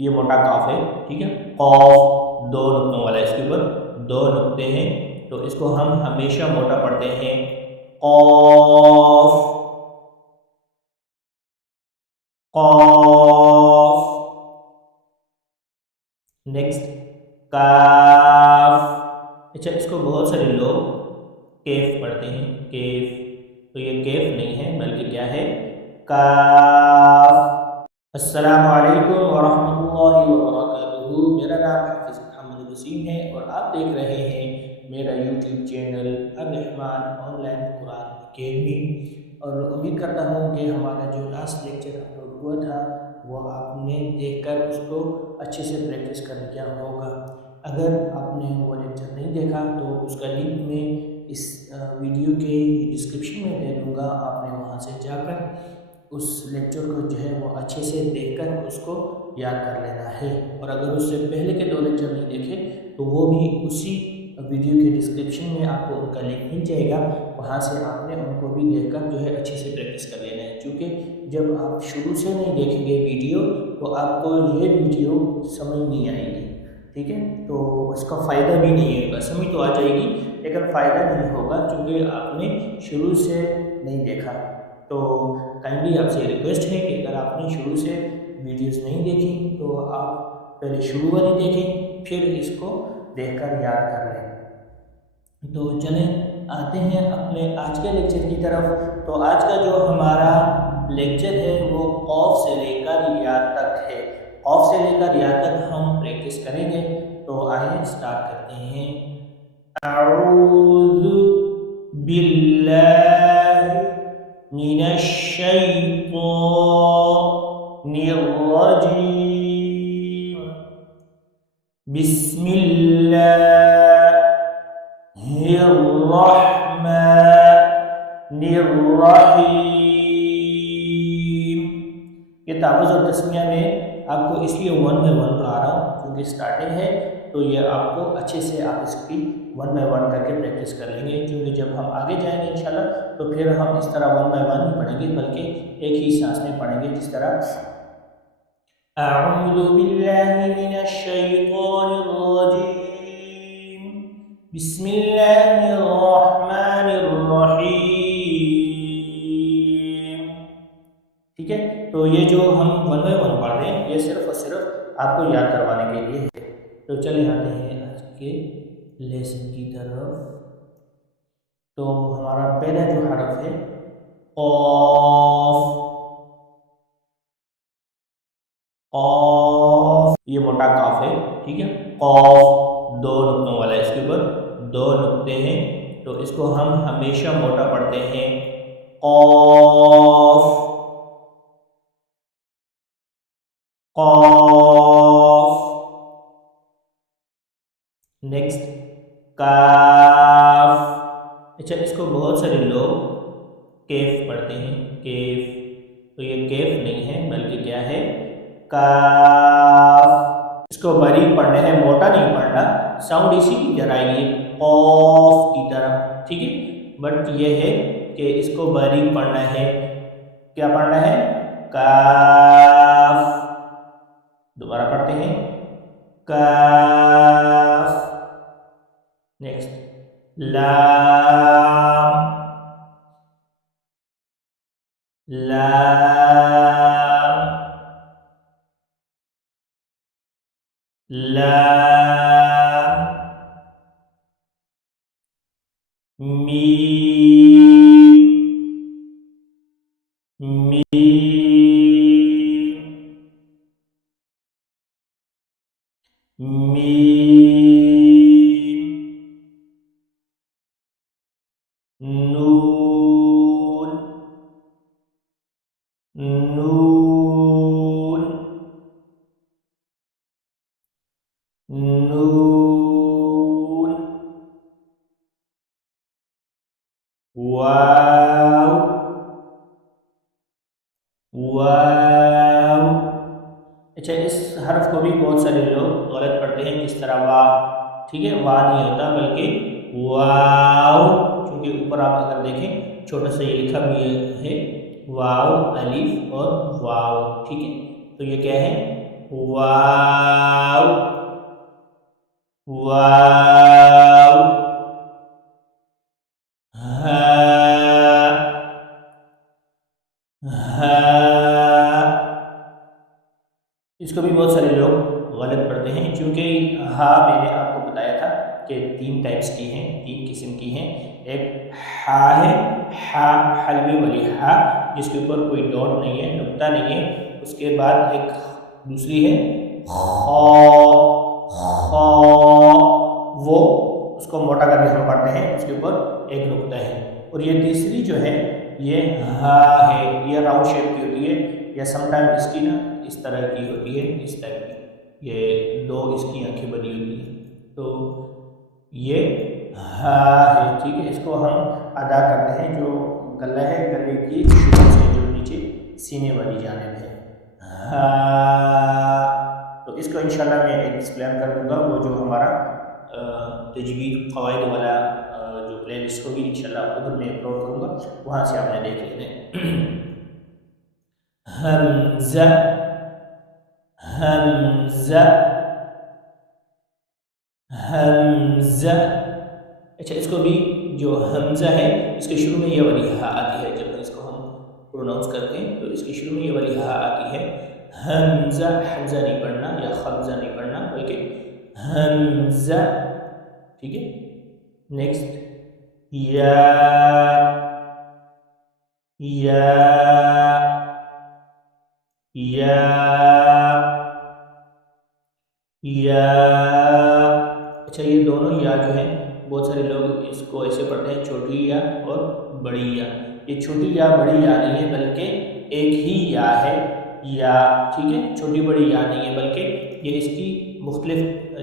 ये मोटा काफ है, ठीक है। कौफ दो नुक्तों वाला, इसके ऊपर दो नुक्ते हैं, तो इसको हम हमेशा मोटा पढ़ते हैं, कौफ कौफ। नेक्स्ट काफ। अच्छा, इसको बहुत सारे लोग केफ पढ़ते हैं, केफ, तो ये केफ नहीं है बल्कि क्या है, काफ। अस्सलामु अलैकुम वरहमतुल्लाहि वबरकातुहू। मेरा नाम हाफिज़ मोहम्मद वसीम है और आप देख रहे हैं मेरा YouTube channel Arrahman online Quran academy. और उम्मीद करता हूँ कि हमारा जो लास्ट लेक्चर अपलोड हुआ था वो आपने देखकर उसको अच्छे से प्रैक्टिस कर लिया होगा। अगर आपने वो लेक्चर नहीं देखा तो उसका लिंक मैं इस वीडियो के डिस्क्रिप्शन में दे दूँगा, आपने वहाँ से जाकर उस लेक्चर को जो है वो अच्छे से देखकर उसको याद कर लेना है। और अगर उससे पहले के दो लेक्चर नहीं देखे तो वो भी उसी वीडियो के डिस्क्रिप्शन में आपको उनका लिंक मिल जाएगा, वहाँ से आपने उनको भी देखकर जो है अच्छे से प्रैक्टिस कर लेना है। क्योंकि जब आप शुरू से नहीं देखेंगे वीडियो तो आपको ये वीडियो समझ नहीं आएगी, ठीक है। तो उसका फ़ायदा भी नहीं होगा, समझ तो आ जाएगी लेकिन फ़ायदा नहीं होगा क्योंकि आपने शुरू से नहीं देखा। तो काइंडली आपसे रिक्वेस्ट है कि अगर आपने शुरू से वीडियोस नहीं देखी तो आप पहले शुरू वाली देखें, फिर इसको देखकर याद कर लें। तो चलें आते हैं अपने आज के लेक्चर की तरफ। तो आज का जो हमारा लेक्चर है वो कौफ से लेकर या तक है। कौफ से लेकर या तक हम प्रैक्टिस करेंगे, तो आइए स्टार्ट करते हैं। अऊज़ु बिल्लाहि मिनश शैतानिर रजीम। बिस्मिल्लाहिर रहमानिर रहीम। ये तावुज़ और तस्मिया में आपको इसलिए 1 बाय 1 पढ़ा रहा हूँ क्योंकि स्टार्टिंग है, तो ये आपको अच्छे से आप इसकी 1 बाय 1 करके प्रैक्टिस कर लेंगे। क्योंकि जब हम आगे जाएंगे इंशाल्लाह तो फिर हम इस तरह 1 बाय 1 नहीं पढ़ेंगे बल्कि एक ही सांस में पढ़ेंगे, जिस तरह अऊज़ु बिल्लाहि मिनश शैतानिर रजीम, बिस्मिल्लाहिर रहमानिर रहीम। ठीक है, तो ये जो हम 1 बाय 1 पढ़ रहे हैं ये सिर्फ और सिर्फ आपको याद करवाने के लिए है। तो चलिए आते हैं आज के लेसन की तरफ। तो हमारा पहला जो हरफ है कौफ। कौफ ये मोटा काफ है, ठीक है। कौफ दो नुक्तों वाला, इसके ऊपर दो नुक्ते हैं, तो इसको हम हमेशा मोटा पढ़ते हैं, कौफ कौफ। नेक्स्ट काफ। अच्छा, इसको बहुत सारे लोग केफ पढ़ते हैं, केफ, तो ये केफ नहीं है बल्कि क्या है, काफ। इसको बारीक पढ़ना है, मोटा नहीं पढ़ना, साउंड इसी की तरह आएगी कौफ की तरह, ठीक है। बट ये है कि इसको बारीक पढ़ना है, क्या पढ़ना है, काफ। दोबारा पढ़ते हैं, काफ। नेक्स्ट लाम। लाम लाम। मीम मीम मीम। नून नून नून। वाव वाव। अच्छा, इस हर्फ को भी बहुत सारे लोग गलत पढ़ते हैं, जिस तरह वाव, ठीक है, वाह नहीं होता बल्कि वाव। क्योंकि ऊपर आप अगर देखें छोटा सा ये लिखा भी है वाव, अलीफ और वाव, ठीक है। तो ये क्या है, वाव वाव, हा हा। इसको भी बहुत सारे लोग गलत पढ़ते हैं, क्योंकि हा मैंने आपको बताया था कि 3 टाइप्स की हैं, 3 किस्म की हैं। एक हा है, हा हलवे वाली हा, जिसके ऊपर कोई डॉट नहीं है, नुक्ता नहीं है। उसके बाद एक दूसरी है खौ, वो उसको मोटा करके हम पढ़ते हैं, उसके ऊपर एक नुक्ता है। और ये तीसरी जो है ये हा है, ये राउंड शेप की होती है, या समटाइम इसकी ना इस तरह की होती है, इस टाइप की, ये 2 इसकी आंखें बनी होती हैं। तो ये हा है, ठीक है। इसको हम अदा करते हैं, जो गला है गले की जो नीचे सीने वाली जानिब है, हा। तो इसको इंशाल्लाह मैं एक्सप्लेन कर दूंगा, वो जो हमारा तजवीद क़वाइद वाला जो प्ले लिस्ट होगी इंशाल्लाह उधर मैं अपलोड करूँगा, वहाँ से आपने देख लेना। हमज़ा हमज़ा हमज़ा। अच्छा, इसको भी जो हमज़ा है इसके शुरू में ये वाली हा आती है, जब इसको हम प्रोनाउंस करते हैं तो इसके शुरू में ये वाली हा आती है। हमज़ा, हमज़ा नहीं पढ़ना या खमज़ा नहीं पढ़ना, बल्कि हमज़ा, ठीक है। नेक्स्ट या या या या। अच्छा, ये दोनों या जो है बहुत सारे लोग इसको ऐसे पढ़ते हैं, छोटी या और बड़ी या। ये छोटी या बड़ी या नहीं है, बल्कि एक ही या है, या, ठीक है। छोटी बड़ी या नहीं है, बल्कि ये इसकी मुख्तलिफ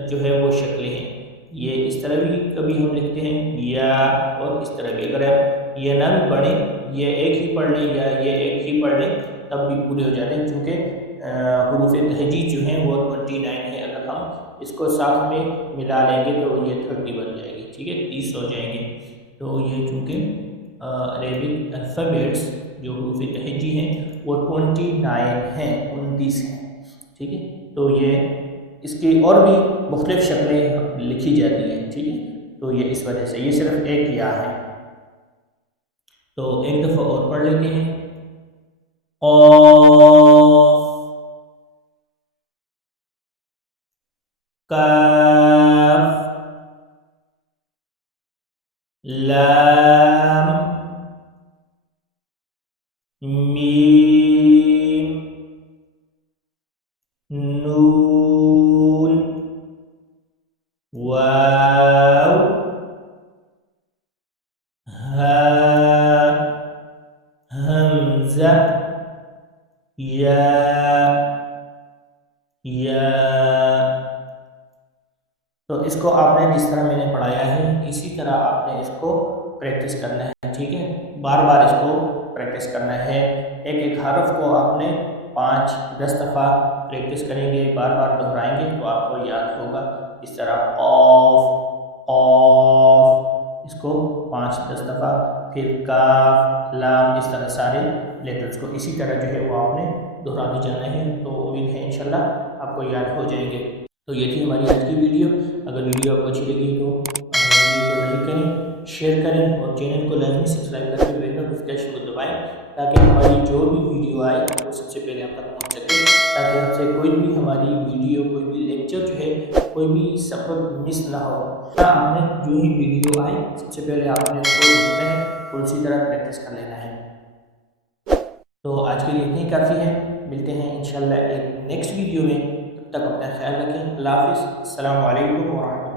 जो है वो शक्लें हैं। ये इस तरह भी कभी हम लिखते हैं या, और इस तरह भी। अगर आप ये ना भी पढ़ें, ये एक ही पढ़ लें या ये एक ही पढ़ लें, तब भी पूरे हो जाते हैं, क्योंकि हुरूफ तहजी जो हैं वो 29 है। अगर हम इसको साथ में मिला लेंगे तो ये 30 बन जाएगी, ठीक है, 30 हो जाएंगे। तो ये चूँकि अरेबिक अल्फ़ाबेट्स जो हुरूफ तहजी हैं वो 29 हैं, 29 हैं, ठीक है। तो ये इसकी और भी मुख्तलिफ शक्लें लिखी जाती हैं, ठीक है। तो ये इस वजह से ये सिर्फ एक या है। तो एक दफ़ा और पढ़ लेते हैं। काफ लाम मीम नून वाव हा हमज़ा या या। तो इसको आपने जिस तरह मैंने पढ़ाया है इसी तरह आपने इसको प्रैक्टिस करना है, ठीक है। बार बार इसको प्रैक्टिस करना है। एक एक हरफ को आपने 5-10 दफ़ा प्रैक्टिस करेंगे, बार बार दोहराएंगे तो आपको याद होगा। इस तरह ऑफ ऑफ, इसको 5-10 दफ़ा, फिर काफ लाम, इस तरह सारे लेटर्स को इसी तरह जो है वो आपने दोहराते जाना है। तो उम्मीद है इंशाल्लाह आपको याद हो जाएंगे। तो ये थी हमारी आज की वीडियो। अगर वीडियो आपको अच्छी लगी तो वीडियो को लाइक करें, शेयर करें और चैनल को लाजमी सब्सक्राइब करके बेल नोटिफिकेशन को दबाएं, ताकि हमारी जो भी वीडियो आए वो सबसे पहले आप तक पहुंच सके, ताकि आपसे कोई भी हमारी वीडियो, कोई भी लेक्चर जो है, कोई भी सबक मिस ना हो। आपने जो ही वीडियो आए सबसे पहले आपने उसको देखना है और उसी तरह प्रैक्टिस कर लेना है। तो आज के लिए इतनी काफ़ी है। मिलते हैं इंशाल्लाह एक नेक्स्ट वीडियो में। तब तक अपना ख्याल रखें। अल्लाह हाफ़िज़। अस्सलामु अलैकुम व रहमतुल्लाह।